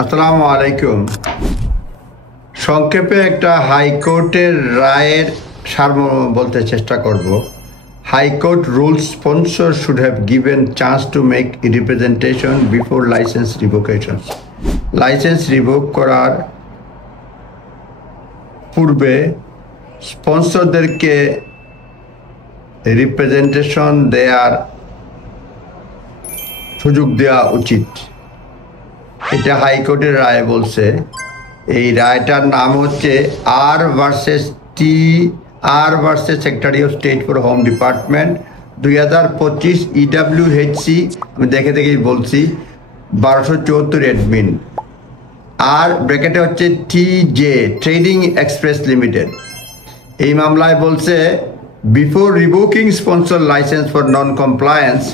আসসালামু আলাইকুম। সংক্ষেপে একটা হাইকোর্টের রায়ের সারমর্ম বলতে চেষ্টা করব। High court rules sponsor should have given chance to make representation before licence revocation. Licence revoke করার পূর্বে স্পন্সরদেরকে রিপ্রেজেন্টেশন দেওয়ার সুযোগ দেওয়া উচিত। এটা হাইকোর্টের রায় বলছে। এই রায়টার নাম হচ্ছে R versus secretary of state for home department 2025 EWHC। আমি দেখেই বলছি 1274 অ্যাডমিন। আর ব্র্যাকেটে হচ্ছে TJ ট্রেডিং এক্সপ্রেস লিমিটেড। এই মামলায় বলছে before revoking sponsor licence for non compliance,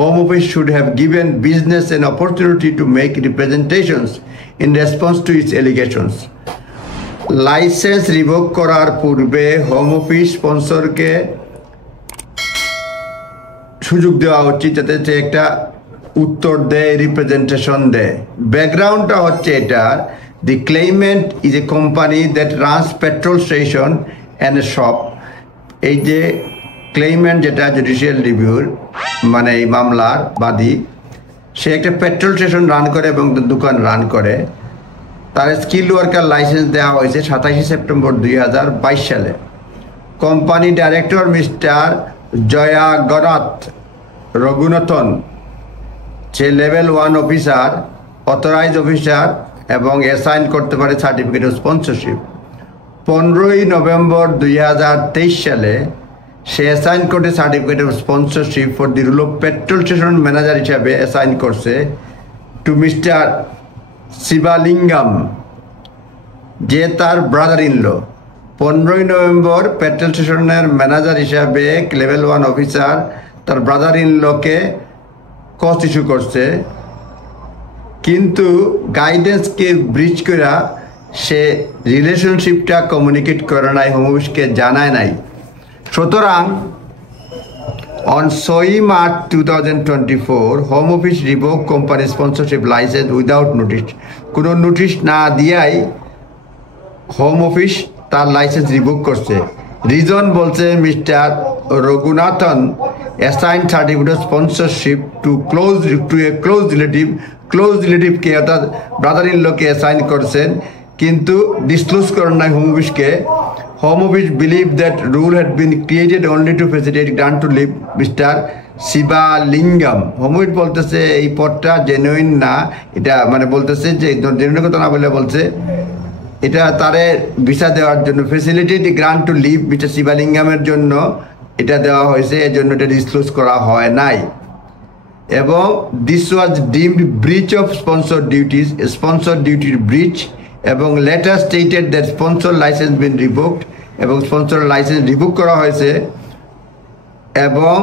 Home Office should have given business an opportunity to make representations in response to its allegations. Licence revoke করার পূর্বে হোম অফিস স্পন্সরকে সুযোগ দেওয়া উচিত যাতে সে একটা উত্তর দেয়, রিপ্রেজেন্টেশন দেয়। ব্যাকগ্রাউন্ডটা হচ্ছে এটা, the claimant is a company that runs petrol station and a shop. এই যে ক্লেইমেন্ট যেটা জুডিশিয়াল রিভিউর মানে এই মামলার বাদী, সে একটা পেট্রোল স্টেশন রান করে এবং দোকান রান করে। তার স্কিল ওয়ার্কার লাইসেন্স দেওয়া হয়েছে 27 সেপ্টেম্বর 2022 সালে। Company director mister Jayagnath Raghunathan, সে লেভেল 1 অফিসার, অথরাইজ অফিসার এবং অ্যাসাইন করতে পারে সার্টিফিকেট অফ স্পন্সরশিপ। 15 নভেম্বর 2023 সালে সে অ্যাসাইন করতে certificate of sponsorship for the role of petrol station manager হিসাবে অ্যাসাইন করছে টু মিস্টার শিবালিঙ্গাম, যে তার brother in law. 15 November petrol স্টেশনের ম্যানেজার হিসাবে লেভেল 1 অফিসার তার ব্রাদার ইন লকে কস্ট ইস্যু করছে, কিন্তু গাইডেন্সকে ব্রিচ করে সে রিলেশনশিপটা কমিউনিকেট করে নাই, হোম অফিসকে জানায় নাই। সুতরাং on 6 March 2024 home office revoke company sponsorship licence without notice. কোনো নোটিশ না দিয়াই হোম অফিস তার লাইসেন্স রিভোক করছে। রিজন বলছে mister Raghunathan assign certificate of sponsorship to a close রিলেটিভকে অর্থাৎ ব্রাদার ইন লকে অ্যাসাইন করছেন, কিন্তু ডিসক্লোজ করেন নাই home অফিসকে। Home Office believed that rule had been created only to facilitate grant to leave Mr. Sibalingam. Home Office বলতেছে এই পদটা জেনুইন না, এটা মানে বলতেছে যে জেনুইন কথা না বলে বলছে এটা তারে ভিসা দেওয়ার জন্য facilitate grant to leave mister শিবালিঙ্গামের জন্য এটা দেওয়া হয়েছে, এর জন্য এটা ডিসক্লোজ করা হয় নাই। এবং this was deemed breach of sponsor duties, sponsor ডিউটির ব্রিচ, এবং letter stated that sponsor licence been revoked, এবং স্পন্সর লাইসেন্স রিভোক করা হয়েছে। এবং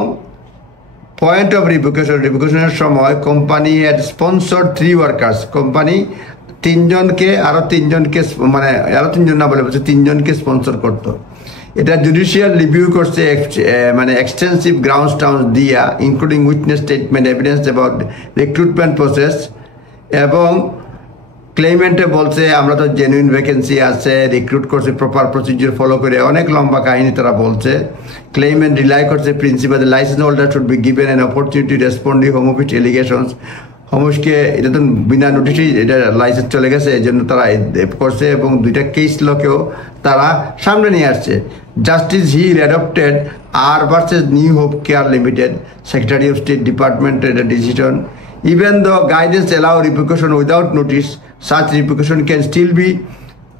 পয়েন্ট অফ রিভোকেশনের সময় company had sponsor 3 workers. Company 3জনকে আরও 3জনকে মানে আরও 3জন না বলে বলছে 3জনকে স্পন্সর করতো। এটা জুডিশিয়াল রিভিউ করছে মানে এক্সটেন্সিভ গ্রাউন্ডস টাউন্স দিয়া, including witness statement, evidence about recruitment process. এবং ক্লেইমেন্টে বলছে আমরা তো জেনুইন ভ্যাকেন্সি আছে, রিক্রুট করছে প্রপার প্রসিডিউর ফলো করে, অনেক লম্বা কাহিনী তারা বলছে। ক্লেইমেন্ট রিলাই করছে principal the licence holder should be given an opportunity respond home office allegations. Home অফিসকে এটা তো বিনা নোটিশই এটা লাইসেন্স চলে গেছে, এই জন্য তারা করছে। এবং 2টা কেস লকেও তারা সামনে নিয়ে আসছে। Justice Hill adopted R versus New Hope Care Limited, secretary of state ডিপার্টমেন্টের decision. Even though guidance allow revocation without notice, such revocation can still be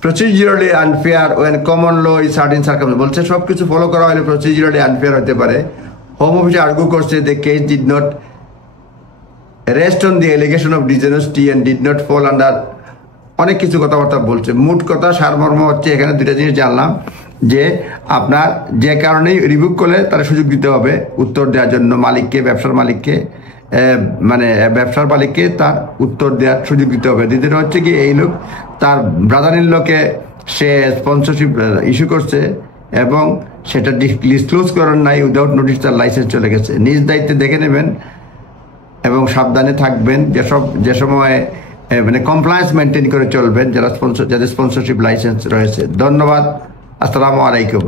procedurally unfair when common law is certain circumstances. বলছে সব কিছু follow করা হলে procedurally unfair হতে পারে। Home office argue করছে the case did not rest on the allegation of dishonesty and did not fall under অনেক কিছু কথাবার্তা বলছে। মোট কথা সারমর্ম হচ্ছে এখানে 2টা জিনিস জানলাম, যে আপনার যে কারণেই রিভোক করলে তারা সুযোগ দিতে হবে উত্তর দেওয়ার জন্য মালিককে, ব্যবসার মালিককে, মানে ব্যবসার মালিককে তার উত্তর দেওয়ার সুযোগ দিতে হবে। দ্বিতীয়টা হচ্ছে কি এই লোক তার ব্রাদার ইন লকে সে স্পন্সরশিপ ইস্যু করছে এবং সেটা ডিসক্লোজ করার নাই, উইদাউট নোটিস তার লাইসেন্স চলে গেছে। নিজ দায়িত্বে দেখে নেবেন এবং সাবধানে থাকবেন। যে সময় মানে কমপ্লায়েন্স মেনটেন করে চলবেন যারা যাদের স্পন্সরশিপ লাইসেন্স রয়েছে। ধন্যবাদ। আসসালামু আলাইকুম।